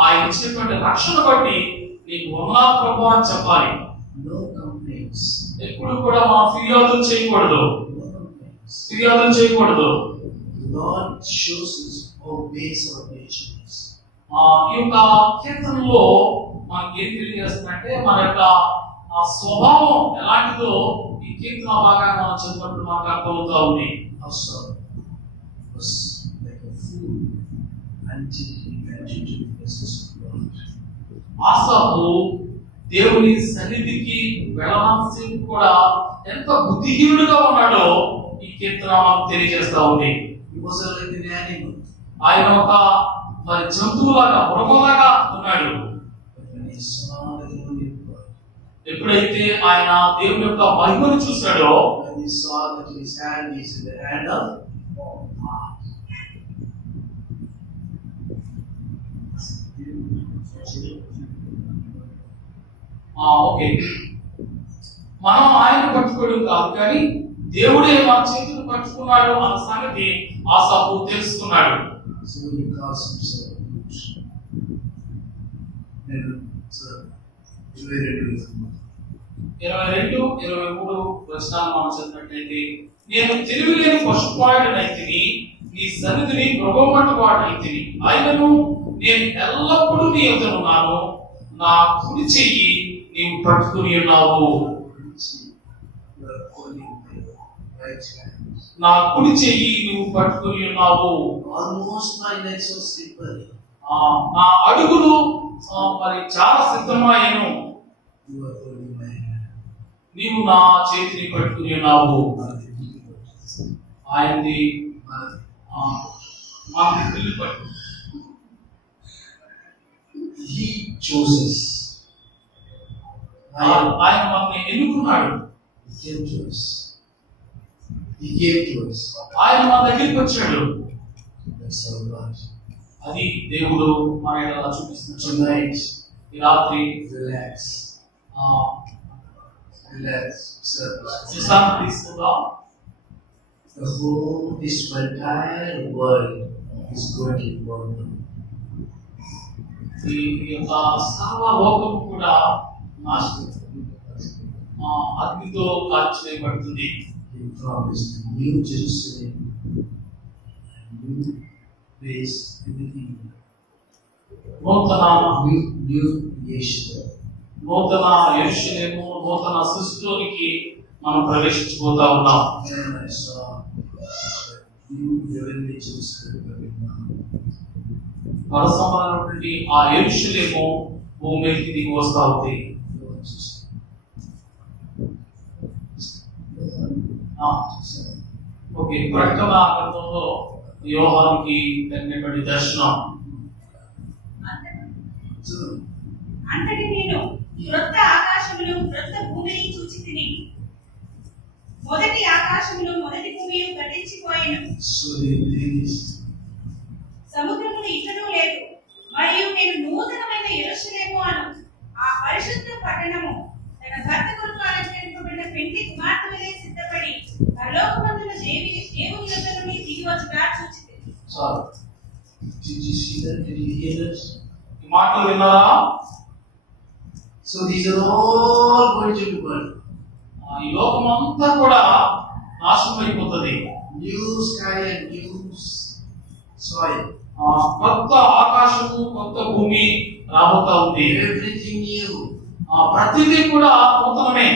ఆయన ఇచ్చినటువంటి రక్షణ బట్టి నీకు వందనాలు ప్రభువా అని చెప్పాలి. No complaints. ఎప్పుడు కూడా మనం ఫిర్యాదులు చేయకూడదు. No complaints. ఫిర్యాదులు చేయకూడదు. The Lord shows His ways of nations. ఈ యొక్క కీర్తనలో మనకి ఏం తెలియజేస్తుందంటే మన యొక్క స్వభావం ఎలాంటిదో ఈ కీర్తన భాగాన్ని మనం చదివినప్పుడు మనకు అర్థమవుతా ఉంది. Asa was like a fool until he went into the presence of God. ఆసాపు దేవుని సన్నిధికి వెళ్ళాల్సి కూడా ఎంత బుద్ధిహీనుడుగా ఉన్నాడో ఈ కీర్తన మనకు తెలియజేస్తా ఉంది. He wasn't like an animal. ఆయన ఒక మరి జంతువులాగా మృగంలాగా ఉన్నాడు. But when he saw the glory of God, ఎప్పుడైతే ఆయన దేవుని యొక్క మహిమను చూశాడో, when he saw that his hand is in the hand of God. Okay, మనం ఆయన పట్టుకోవడం కాదు కానీ దేవుడే మన చేతులు పట్టుకున్నాడు అన్న సంగతి ఆసాపు తెలుసుకున్నాడు. So he calls himself a brute. And so, 22, 23 వచనాలు మనం చదివినట్లయితే, నేను తెలివిలేని పశుపాయుడనైతిని, నీ సన్నిధిని మృగమంటి వాడనైతిని, అయినను నేను ఎల్లప్పుడూ నీ యొద్ద ఉన్నాను, నా కుడి చెయ్యి నీవు పట్టుకుని ఉన్నావు. నా కుడి చెయ్యి నువ్వు పట్టుకుని ఉన్నావు. Almost my legs were slippery. నా అడుగులు మరి చాలా సిద్ధమాయను. You are holding my hand. నీవు నా చేతిని పట్టుకుని ఉన్నావు. ఆయనది మాకు పిల్లి పట్టు. He chooses. ఆయన మనల్ని ఎన్నుకున్నాడు. He came to us. He came to us. ఆయన మన దగ్గరికి వచ్చాడు. That's our God. అది దేవుడు మన ఎలా చూపిస్తున్నాడు. Tonight, ఈ రాత్రి relax. Relax. విశ్రాంతి తీసుకుందాం. The whole, this entire world is going to burn. ఈ యొక్క సర్వ లోకం కూడా అగ్నితో కాల్చివేయబడుతుంది. He promised new Jerusalem, new place, everything. New creation. నూతన యెరూషలేము, నూతన సృష్టిలోనికి మనం ప్రవేశించబోతా ఉన్నాం. And I saw new heavenly Jerusalem coming down. పరసమైనటువంటి ఆ యెరూషలేము భూమి మీదకి దిగి వస్తా ఉంది. ఓకే, ప్రకటన గ్రంథంలో యోహానుకి తగినటువంటి దర్శనం. అంతటి నేను క్రొత్త ఆకాశమును క్రొత్త భూమిని చూచితిని. మొదటి ఆకాశమును మొదటి భూమియు గతించిపోయెను. సముద్రమును ఇకను లేదు. మరియు నేను నూతనమైన యెరూషలేము అను ఆ పరిశుద్ధ పట్టణము తన భర్త కొరకు అలంకరింపబడిన పెండ్లి కుమార్తె వలె సిద్ధపడి పరలోకమందున దేవుని యొద్ద నుండి దిగి వచ్చుట చూచితిని. Did you see see that? Did you hear that? ఈ మాటలు విన్నారా? So these are all going to be burned. ఈ లోకం అంతా కూడా నాశనం అయిపోతుంది. New sky and new soil. కొత్త ఆకాశము, కొత్త భూమి రాబోతా ఉంది. Everything new. ప్రతిదీ కూడా నూతనమే.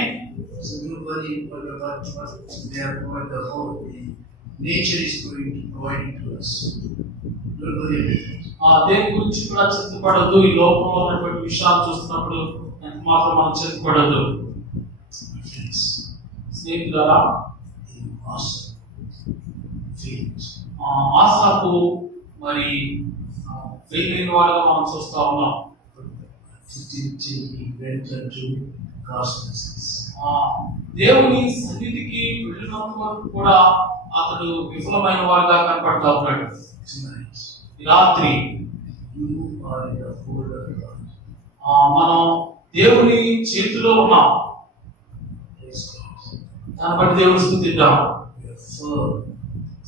So don't worry about what they are providing. The whole nature is going to provide it to us. Don't worry about it. దేని గురించి కూడా చింతపడద్దు. ఈ లోకంలో ఉన్నటువంటి విషయాలు చూస్తున్నప్పుడు ఎంత మాత్రం మనం చింతపడద్దు. స్నేహితులారా, ఆసాపు మరి ఫెయిల్ వాడుగా మనం చూస్తా ఉన్నాం. దేవుని సన్నిధికి వెళ్ళినంత వరకు కూడా అతడు విఫలమైన వారుగా కనపడతా ఉన్నాడు. ఈ రాత్రి మనం దేవుని చేతిలో ఉన్నాం. దాన్ని బట్టి దేవుని స్తుతిద్దాం.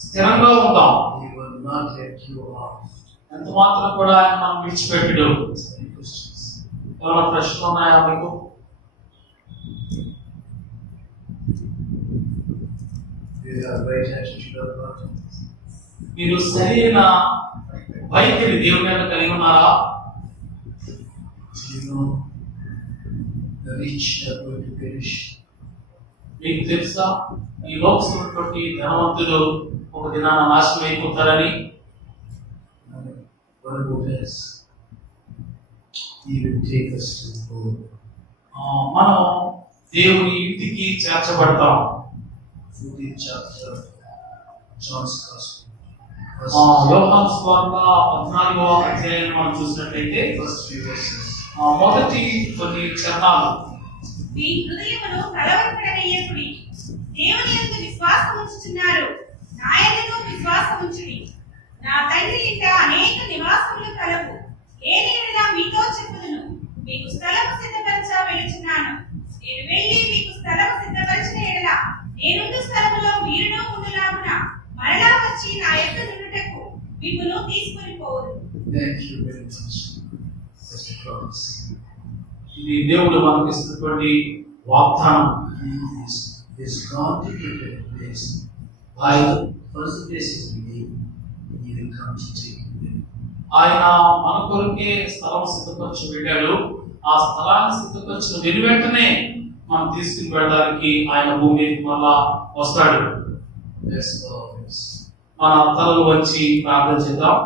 స్థిరంగా ఉందాం. ఎంత మాత్రం కూడా ఆయన మనం విడిచిపెట్టడు. ఏమైనా ప్రశ్నలు ఉన్నాయా మీకు? మీరు సరైన వైఖరి దేవుని మీద కలిగి ఉన్నారా? మీకు తెలుసా ఈ లోకస్తున్నటువంటి ధనవంతులు ఒక దినాన నాశనం అయిపోతారని? మనం దేవుని ఇంటికి చేర్చబడతాం. యోహాను సువార్త 14వ అధ్యాయాన్ని మనం చూసినట్లయితే మొదటి కొన్ని చరణాలు. మీ హృదయమును కలవరపడనీయకుడి. దేవుని యందు విశ్వాసం ఉంచుచున్నారు, నా యందును విశ్వాసం ఉంచుడి. నా తండ్రి ఇంట అనేక నివాసములు కలవు. ఏలయనగా మీతో చెప్పుదును, మీకు స్థలము సిద్ధపరచ వెళుచున్నాను. నేను వెళ్ళి మీకు స్థలము సిద్ధపరచిన ఎడల నేనుండు స్థలములో మీరును ఉండులాగున మరలా వచ్చి నా యొద్ద నుండుటకు మిమ్మును తీసుకొని పోవును. ఇది దేవుడు మనకి ఇస్తున్నటువంటి వాగ్దానం. ఆయన మన కొరకే స్థలం సిద్ధపరచి వెళ్ళాడు. ఆ స్థలాన్ని సిద్ధపరిచిన వెనువెంటనే మనం తీసుకుని వెళ్ళడానికి ఆయన భూమి మళ్ళా వస్తాడు. మన తలలు వంచి ప్రార్థన చేద్దాం.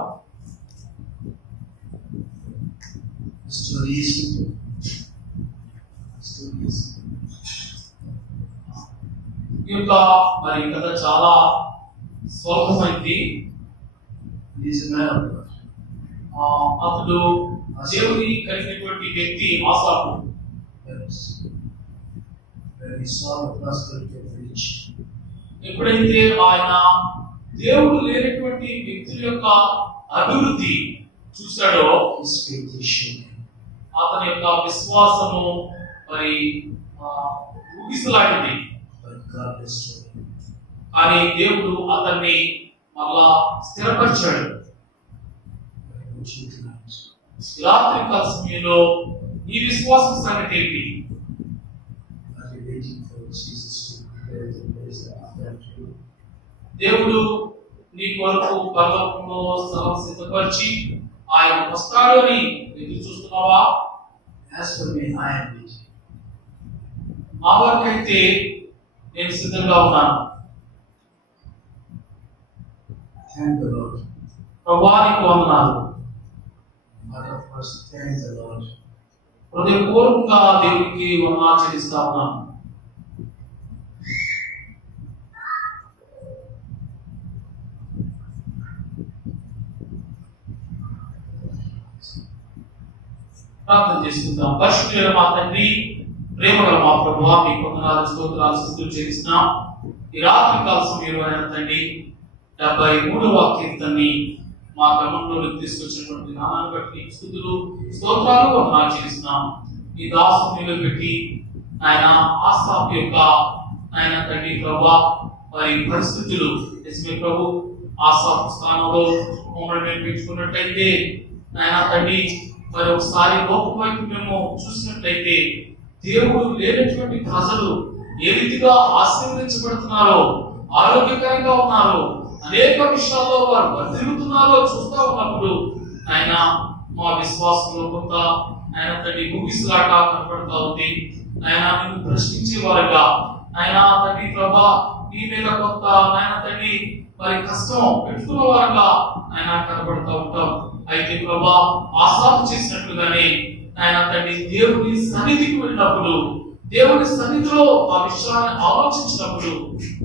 ఈ యొక్క మరి కథ చాలా స్వల్పమైంది. అతడు దేవుని కలిగినటువంటి వ్యక్తి ఆసాపు. ఎప్పుడైతే ఆయన దేవుడు లేనటువంటి వ్యక్తుల యొక్క అభివృద్ధి చూశాడో అతని యొక్క విశ్వాసము మరి ఊగిసలాడింది. కానీ దేవుడు అతన్ని మళ్ళా స్థిరపరిచాడు. రాత్రి కాల సమయంలో ఈ విశ్వాసం సంగతి ఏంటి? దేవుడు నీ కొరకు పరలోకంలో స్థలం సిద్ధపరిచి ఆయన వస్తాడు అని ఎదురు చూస్తున్నావా? నా వరకైతే నేను సిద్ధంగా ఉన్నాను. ప్రభువానికి వందనాలు. హృదయపూర్వకంగా దేవునికి వందనాలు చెల్లిస్తా ఉన్నాను. ప్రార్థన చేసుకుందాం. పరిశుద్ధులైన మా తండ్రి, ప్రేమగల మా ప్రభువా, మీకు వందనాలు, స్తోత్రాలు, స్తుతులు చెల్లిస్తున్నాం. ఈ రాత్రి కాల సమయంలో తండ్రి 73వ కీర్తనని మా గమనంలోకి తీసుకొచ్చినటువంటి నానాన్ని బట్టి స్తుతులు, స్తోత్రాలు, వందనాలు చెల్లిస్తున్నాం. ఈ దాసుని పెట్టి ఆయన ఆసాపు యొక్క ఆయన తండ్రి ప్రభువా మరి పరిస్థితులు నిజమే ప్రభు ఆసాపు స్థానంలో మమ్మల్ని మేము పెట్టుకున్నట్లయితే నాయన తండ్రి మరి ఒకసారి లోకం వైపు మేము చూసినట్లయితే దేవుడు లేనటువంటి ప్రజలు ఏ రీతిగా ఆశీర్వదించబడుతున్నారో, ఆరోగ్యకరంగా ఉన్నారో, అనేక విషయాల్లో వారు వర్ధిల్లుతున్నారో చూస్తూ ఉన్నప్పుడు ఆయన మా విశ్వాసంలో కొంత ఆయన తండ్రి ముగిసులాట కనపడతా ఉంది. ఆయన నిన్ను ప్రశ్నించే వారుగా ఆయన తండ్రి ప్రభా నీ మీద కొంత ఆయన తండ్రి మరి కష్టం పెట్టుకున్న వారుగా ఆయన కనపడుతూ ఉంటాం. అయితే ప్రభా ఆసాపు చేసినట్లుగానే ఆయన తండ్రి దేవుని సన్నిధికి వెళ్ళినప్పుడు, దేవుని సన్నిధిలో ఆ విషయాన్ని ఆలోచించినప్పుడు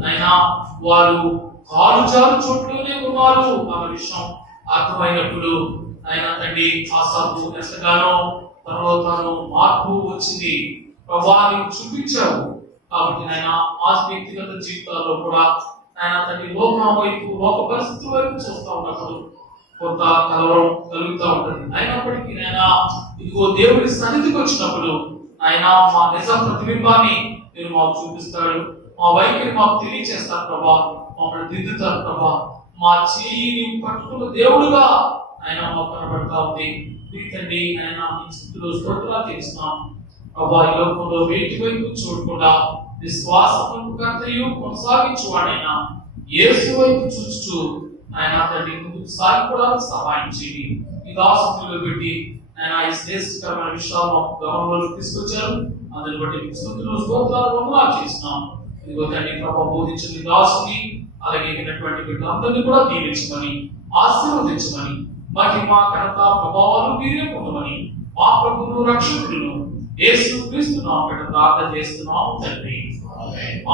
ఆయన వారు కాలు జారు చోట్లోనే ఉన్నారు అన్న విషయం అర్థమైనప్పుడు ఆయన తండ్రి ఆసాపు ఎంతగానో తర్వాత మార్పు వచ్చింది. ప్రభా నీవు చూపించావు కాబట్టి ఆయన వ్యక్తిగత జీవితాల్లో కూడా ఆయన తండ్రి లోకం వైపు, లోక పరిస్థితుల వైపు చూస్తూ ఉన్నప్పుడు కొంత కలవరం కలుగుతూ ఉంటుంది. అయినప్పటికీ ఆయన ఇదిగో దేవుడి సన్నిధికి వచ్చినప్పుడు ఆయన మా నిజ ప్రతిబింబాన్ని మీరు మాకు చూపిస్తాడు, మా వైఖరి మాకు తెలియచేస్తారు ప్రభా, మమ్మల్ని దిద్దుతారు ప్రభా. మా చేయిని పట్టుకున్న దేవుడుగా ఆయన మాకు కనబడతా ఉంది. తండ్రి ఆయన ఈ స్థితిలో స్తోత్రాలు చేస్తున్నాం ప్రభా. ఈ లోకంలో వేటి వైపు చూడకుండా విశ్వాసము కర్తయు కొనసాగించువాడైనా యేసు వైపు చూస్తూ ఆయన తండ్రి ముందుకు సాగిపోవడానికి సహాయం చేయండి. ఈ దాసులో పెట్టి ఆయన ఈ శ్రేష్టకరమైన విషయాలు గమనంలోకి తీసుకొచ్చారు. అందుని బట్టి స్తుతులు స్తోత్రాలు వందనాలు చేస్తున్నాం. ఇదిగో తండ్రి ప్రభా బోధించిన దాసుని అలాగే విన్నటువంటి బిడ్డలందరినీ కూడా దీవించమని, ఆశీర్వదించమని, మహిమ ఘనత ప్రభావాలు మీరే పొందమని మా ప్రభువును రక్షకుడును యేసు క్రీస్తు నామమున ప్రార్థన చేస్తున్నాము తండ్రి.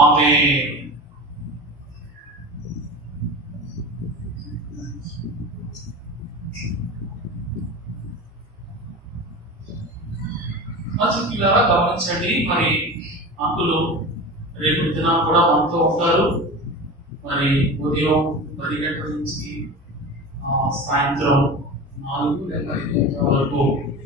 ఆమేన్. పిల్లరా గమనించండి, మరి అంకులు రేపు దినం కూడా మనతో ఉంటారు. మరి ఉదయం 10 గంటల నుంచి సాయంత్రం 4 లేదా 5 గంటల వరకు